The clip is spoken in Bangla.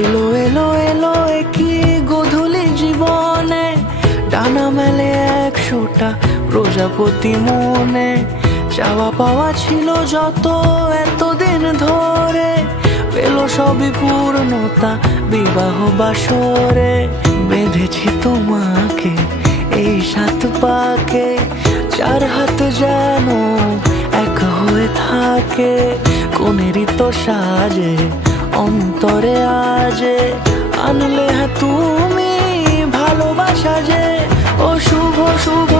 এলো এলো এলো একই গোধূলি জীবনে, ডানা মেলে 100টা প্রজাপতি মনে। চাওয়া পাওয়া ছিল যত এতদিন ধরে, পেল সবই পূর্ণতা বিবাহ বাসরে। বেঁধেছি তোমাকে এই 7 পাকে, 4 হাত যেন এক হয়ে থাকে। কোনেরই তো সাজে অন্তরে আজে, আনলে তুমি ভালোবাসা যে। ও শুভ শুভ